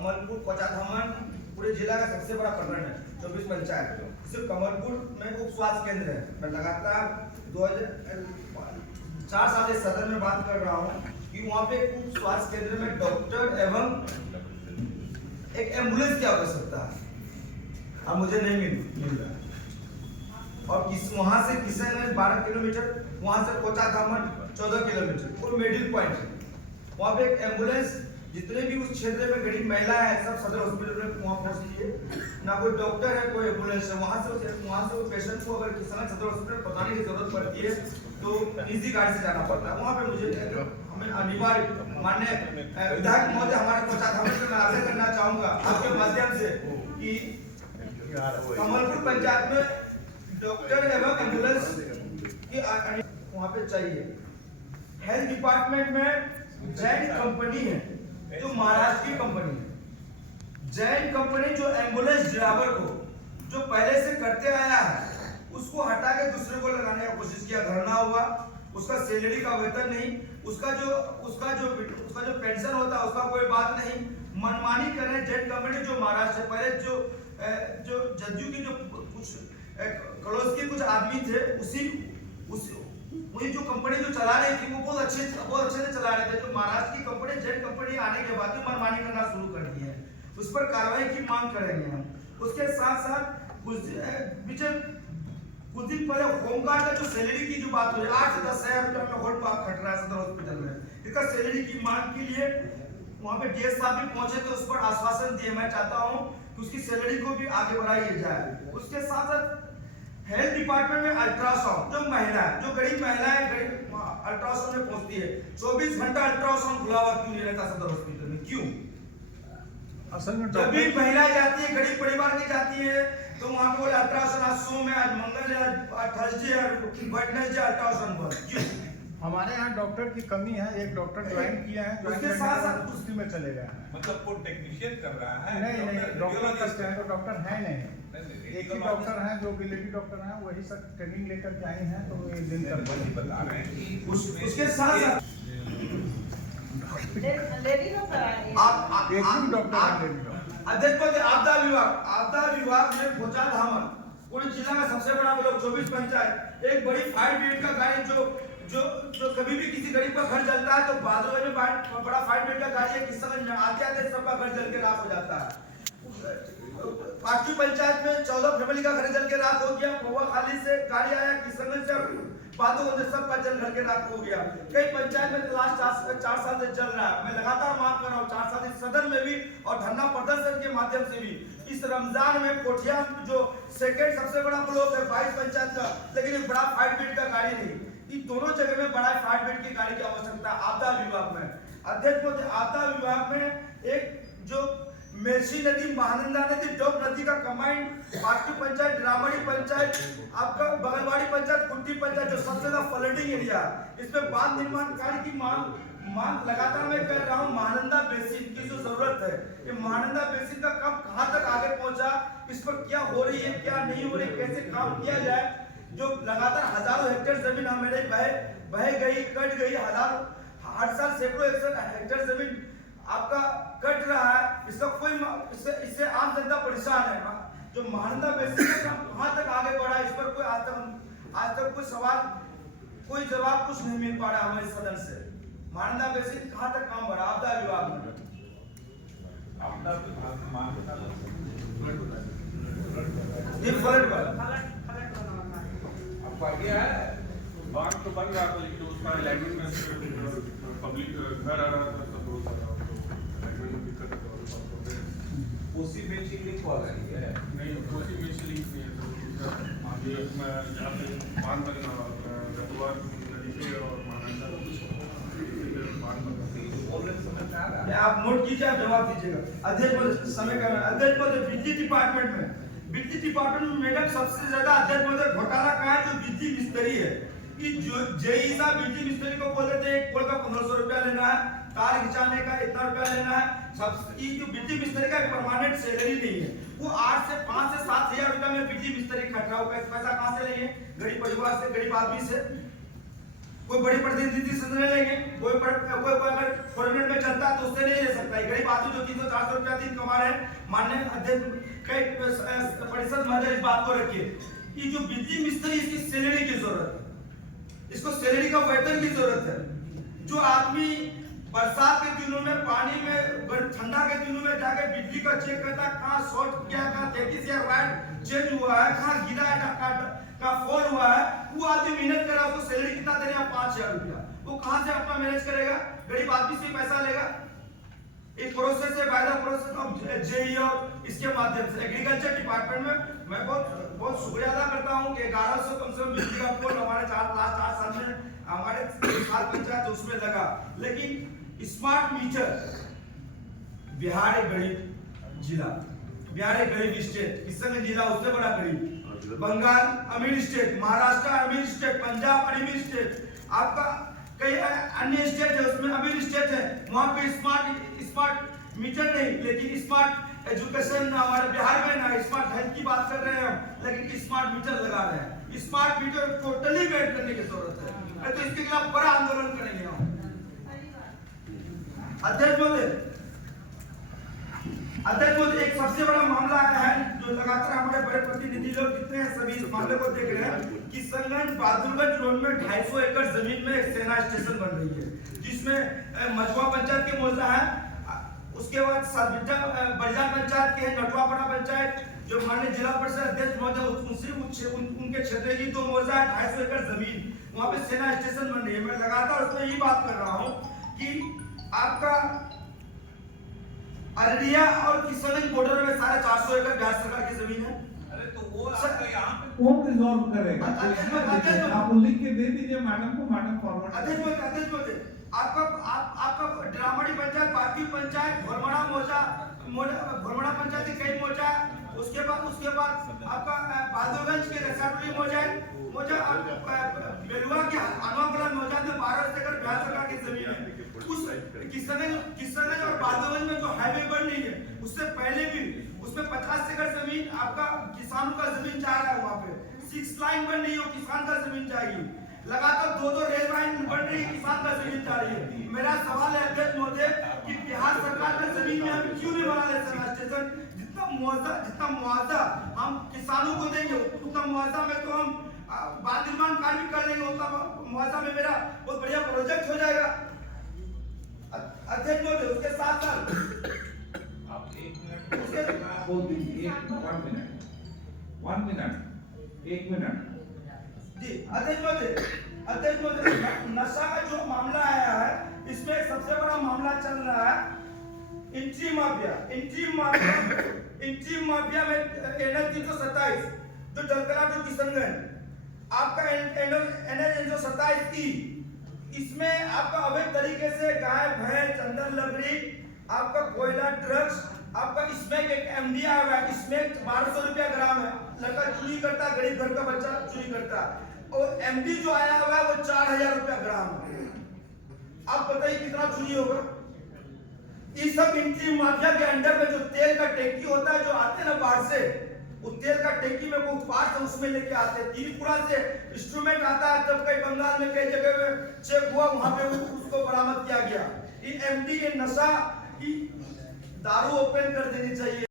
कमलपुर कोचाधामन पूरे जिला का सबसे बड़ा प्रखंड है, 24 पंचायत। सिर्फ कमलपुर में उप स्वास्थ्य केंद्र है। मैं लगातार 2004 साल से सदन में बात कर रहा हूँ कि वहाँ पे उप स्वास्थ्य केंद्र में डॉक्टर एवं एक एम्बुलेंस की आवश्यकता है, अब मुझे नहीं मिल रहा। और वहाँ से किशनगंज 12 किलोमीटर, वहाँ से कोचाधामन 14 किलोमीटर, वो मिडिल पॉइंट है। वहाँ पे एक एम्बुलेंस, जितने भी उस क्षेत्र में गरीब महिला है सब सदर हॉस्पिटल में वहाँ पहुँचती है, ना कोई डॉक्टर है कोई एम्बुलेंस है। वहाँ से वो पेशेंट को अगर किशनगंज सदर हॉस्पिटल पहुँचाने की जरूरत पड़ती है तो निजी गाड़ी से जाना पड़ता है। वहाँ पे मुझे हमें अनिवार्य माननीय विधायक महोदय हमारे कोचाधामन से मैं आग्रह करना चाहूँगा आपके माध्यम से कि कमलपुर पंचायत में डॉक्टर एवं एम्बुलेंस की वहाँ पे चाहिए। हेल्थ डिपार्टमेंट में जैन कंपनी है जो महाराष्ट्र की कंपनी है। जैन कंपनी जो एम्बुलेंस ड्राइवर को जो पहले से करते आया है उसको हटा के दूसरे को लगाने का कोशिश किया, धरना हुआ, उसका सैलरी का वेतन नहीं, उसका जो पेंशन होता है उसका कोई बात नहीं, मनमानी कर रहे। जैन कंपनी जो महाराष्ट्र पहले जो जदयू की जो कुछ कड़ोस के कुछ आदमी थे वही जो कंपनी जो चला रही थी वो बहुत अच्छे से चला रहे थे। जो महाराष्ट्र की कंपनी जैन कंपनी आने के बाद मनमानी करना शुरू कर दी है, उस पर कार्रवाई की मांग करेंगे हम। उसके साथ साथ कुछ दिन पहले होमगार्ड का जो सैलरी की जो बात हुई, 8 से 10 हज़ार रुपया में होल्ड पाक खट रहा है सदर हॉस्पिटल में। इसका सैलरी की मांग के लिए वहाँ पे डीएस साहब भी पहुंचे तो उस पर आश्वासन दिए। मैं चाहता हूँ कि उसकी सैलरी को भी आगे बढ़ाई जाए। उसके साथ साथ हेल्थ डिपार्टमेंट में अल्ट्रासाउंड, जो महिला है, जो गरीब महिला है, गरीब अल्ट्रासाउंड में पहुंचती है, 24 घंटा अल्ट्रासाउंड खुला हुआ क्यों नहीं रहता सदर हॉस्पिटल में? क्यों? असल में जब भी महिला जाती है, गरीब परिवार की जाती है, तो वहाँ पे बोले अल्ट्रासाउंड आज सोम है, आज मंगल है, आज थर्सडे है, वेडनेसडे अल्ट्रासाउंड बंद। क्यों? हमारे यहाँ डॉक्टर की कमी है। एक डॉक्टर ज्वाइन किया है, उसके साथ साथ कुश्ती में चले गए हैं। मतलब वो टेक्नीशियन कर रहा है? नहीं, डॉक्टर करते हैं तो डॉक्टर है नहीं। एक ही डॉक्टर हैं जो कि लेडी डॉक्टर हैं, वही सब ट्रेनिंग लेकर के आए हैं, तो ये दिन तक बता रहे हैं। उसके साथ साथ लेडी डॉक्टर एक ही डॉक्टर है लेडी डॉक्टर। अध्यक्ष आपदा विभाग में कोचाधामन पूरे जिला का सबसे बड़ा ब्लॉक, 24 पंचायत, एक बड़ी फायर ब्रिगेड का गाड़ी जो कभी भी किसी गरीब का घर जलता है तो बादल में बड़ा फायर ब्रिगेड का गाड़ी है, किशनगंज में आते सबका घर जल के राख हो जाता है। पांचवी पंचायत में 14 फैमिली का घर जल के राख हो गया। पौवा खाली से गाड़ी आया, किशनगंज से बातों सबका जल घर के राख हो गया। कई पंचायत में लास्ट 4 साल से चल रहा है। मैं लगातार मांग कर रहा हूँ 4 साल से सदन में भी और धरना प्रदर्शन के माध्यम से भी। इस रमजान में कोठिया जो सेकेंड सबसे बड़ा ब्लॉक है 22 पंचायत का, लेकिन एक बड़ा फायर ब्रिगेड का गाड़ी नहीं। इन दोनों जगह में बड़ा फायर ब्रिगेड की गाड़ी की आवश्यकता आपदा विभाग में। अध्यक्ष आपदा विभाग में एक जो मेरसी नदी, महानंदा नदी, डोब नदी का कंबाइंड, पाटकी पंचायत, ड्रामणी पंचायत, आपका बगलवाड़ी पंचायत, कुट्टी पंचायत जो सबसे ज्यादा फ्लडिंग एरिया, इसमें बांध निर्माण कार्य की मांग लगातार मैं कर रहा हूँ। महानंदा बेसिन की जो जरूरत है, ये महानंदा बेसिन का काम कहाँ तक आगे पहुंचा, इस पर क्या हो रही है, क्या नहीं हो रही, कैसे काम किया जाए। जो लगातार हजारों हेक्टेयर जमीन हमारे बह गई, कट गई, हर साल सैकड़ों हेक्टेयर जमीन आपका कट रहा है। इसका कोई इससे आम जनता परेशान है। जो महानंदा बेसिन का काम कहाँ तक आगे बढ़ा, इस पर कोई आज तक कोई सवाल, कोई जवाब कुछ नहीं मिल पा रहा हमारे सदन से। महानंदा बेसिन कहाँ तक काम बढ़ा आपदा विभाग में? आपदा विभाग ये फ्लड वाला आपको आइडिया है? बांध तो बन रहा था लेकिन उसका अलाइनमेंट में पब्लिक घर आ रहा था, सब रोज आ रहा था, तो अलाइनमेंट में दिक्कत है। कोसी बेची लिंक वाला ही है? नहीं, कोसी बेची लिंक नहीं है। तो आगे जहाँ पे बांध लगना गतवार नदी पे और महानंदा बांध लगना, आप नोट कीजिए, आप जवाब दीजिएगा। अध्यक्ष समय का अध्यक्ष बिजली डिपार्टमेंट में मैडम सबसे ज्यादा अध्यक्ष घोटाला कहाँ है? जो बिजली मिस्त्री है कि जो जेई साहब बिजली मिस्त्री को बोल रहे थे एक पोल का 1500 रुपया लेना है, तार खिंचाने का इतना रुपया लेना है। सबकी जो बिजली मिस्त्री का परमानेंट सैलरी नहीं है, वो 5 से 7 हजार रुपया में बिजली मिस्त्री खट रहा है। पैसा कहाँ से लेंगे? गरीब परिवार से, गरीब आदमी से। कोई बड़ी प्रतिनिधि से नहीं लेंगे, कोई अगर फॉरेनर में चलता है तो उससे नहीं ले सकता है। गरीब आदमी जो 300-400 रुपया दिन कमा रहे हैं, माननीय अध्यक्ष कई परिषद महोदय इस बात को रखिए, ये जो बिजली मिस्त्री इसकी सैलरी की जरूरत है, इसको सैलरी का वेतन की जरूरत है। जो आदमी बरसात के दिनों में पानी में, ठंडा के दिनों में जाके बिजली का चेक करता है, कहाँ शॉर्ट किया, कहाँ 33 वाट चेंज हुआ है, कहाँ गिरा है, का फॉल हुआ है, वो आदमी मेहनत कर रहा है, उसको सैलरी कितना दे रहे हैं? 5,000 रुपया। वो कहां से अपना मैनेज करेगा? गरीब आदमी से पैसा लेगा। एक प्रोसेस है, बाय द प्रोसेस ऑफ जेई और इसके माध्यम से एग्रीकल्चर डिपार्टमेंट में मैं बहुत शुक्रिया अदा करता हूं कि 1100 कम से कम बिजली का पोल हमारे 4 साल में हमारे सात पंचायत उसमें लगा। लेकिन स्मार्ट मीटर, बिहार एक गरीब जिला, बिहार एक गरीब स्टेट, किशनगंज जिला उससे बड़ा गरीब, बंगाल अमीर स्टेट, महाराष्ट्र अमीर स्टेट, पंजाब अमीर स्टेट, आपका कई अन्य स्टेट है उसमें अमीर स्टेट है, वहां पे स्मार्ट मीटर नहीं, लेकिन स्मार्ट एजुकेशन हमारे बिहार में ना, स्मार्ट हेल्थ की बात कर रहे हैं हम, लेकिन स्मार्ट मीटर लगा रहे हैं। स्मार्ट मीटर टोटली बैन करने की जरूरत है, तो इसके खिलाफ बड़ा आंदोलन करेंगे हम। अध्यक्ष महोदय, एक सबसे बड़ा मामला आया है जो लगातार हमारे बड़े प्रतिनिधि लोग जितने हैं सभी इस मामले को देख रहे हैं कि किशनगंज बहादुरगंज रोड में 250 एकड़ जमीन में एक सेना स्टेशन बन रही है, जिसमें मझुआ पंचायत के मौजा है, उसके बाद बरजा पंचायत के नटवापड़ा पंचायत जो माननीय जिला परिषद अध्यक्ष महोदय उनके क्षेत्र की 2 मौजा है, 250 एकड़ जमीन, वहां पे सेना स्टेशन बन रही है। मैं लगातार उसमें यही बात कर रहा हूँ कि आपका अररिया और किशनगंज बॉर्डर में 450 एकड़ बिहार सरकार की जमीन है। अरे तो वो आपका यहाँ पे कौन रिजॉल्व करेगा? आप लिख के दे दीजिए मैडम को, मैडम फॉरवर्ड। अध्यक्ष महोदय, आपका ड्रामड़ी पंचायत, बाकी पंचायत, भरमड़ा पंचायत की कई मौजा, उसके बाद आपका बहादुरगंज के रसाटोली मौजा, बेलुआ के अनवागला मौजा में 12 एकड़ बिहार सरकार की जमीन है। उस किशनगंज और बहादुरगंज में जो हाईवे बन रही है, उससे पहले भी उसमें 50 एकड़ जमीन आपका किसानों का जमीन जा रहा है, वहां पे 6 लाइन बन रही है, किसान का जमीन चाहिए, लगातार 2 रेल लाइन बन रही है, किसान का जमीन जा रही है। मेरा सवाल है अध्यक्ष महोदय कि बिहार सरकार का जमीन में हम क्यों नहीं बना रहे सेना स्टेशन? जितना मुआवजा हम किसानों को देंगे उतना मुआवजा में तो हम बांध निर्माण कार्य भी कर लेंगे, उतना मुआवजा में मेरा बहुत बढ़िया प्रोजेक्ट हो जाएगा। अध्यक्ष महोदय, उसके साथ आप 1 मिनट बोल दीजिए, 1 मिनट जी। अध्यक्ष महोदय, नशा का जो मामला आया है, इसमें सबसे बड़ा मामला चल रहा है इंट्री माफिया में NL 327 जो डलकला टू किशनगंज, आपका NL 327 इसमें आपका अवैध तरीके से गाय भैंस, चंदन लकड़ी, आपका कोयला, ड्रग्स, आपका इसमें एक MD आया हुआ है, इसमें 1200 रुपया ग्राम है, लड़का चोरी करता है, गरीब घर का बच्चा चोरी करता है, और MD जो आया हुआ है वो 4000 रुपया ग्राम है। आप बताइए कितना चोरी होगा? ये सब इंट्री माफिया के अंडर में जो तेल का टैंकी होता है, जो आते हैं ना बाहर से, वो तेल का टैंकी में कोई पार्ट उसमें लेके आते हैं, त्रिपुरा से इंस्ट्रूमेंट आता है, तब कई बंगाल में कई जगह में चेक हुआ, वहां पे उसको बरामद किया गया। ये MD, ये नशा, दारू ओपन कर देनी चाहिए।